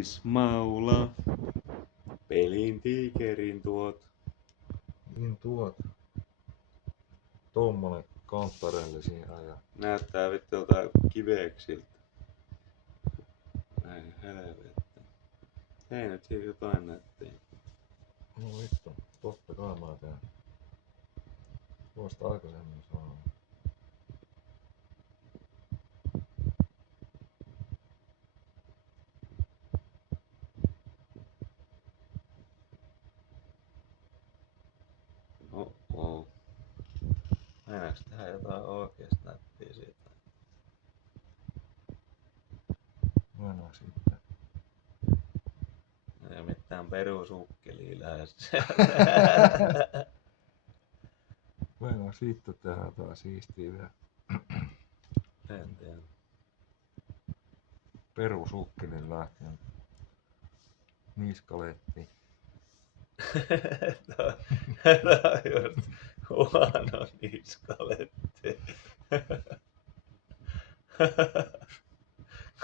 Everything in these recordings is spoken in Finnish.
Ismaula. Pelin tiikerin tuot. Niin tuot. Tommonen kanttarelle siinä ajaa. Näyttää vittu jotain kiveksiltä. Näin helvettä. Hei nyt siitä jotain näyttiin. No vittu, totta kai mä teen. Voista aikaisemmin saanut. Oh. Mennäänkö tehdä jotain oikeesti nättiä siitä? Mennään sitten. Ei oo mitään perusukkelia lähes. Mennään sitten tehdä jotain siistiä vielä. En tiedä. Perusukkelin lähtien. Niskaletti. Tää on just huono niskaletti.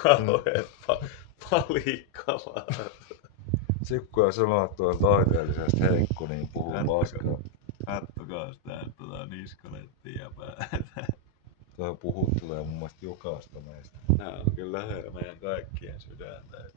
Kauheet palikkavaat. Sikku ja sanoo tuon taiteellisesti heikko, niin puhuu paskaa. Kattokaa sitä niskalettia ja päätä. Toi puhuttelee mun mielestä jokaista meistä. Nää on kyllä lähellä meidän kaikkien sydäntä.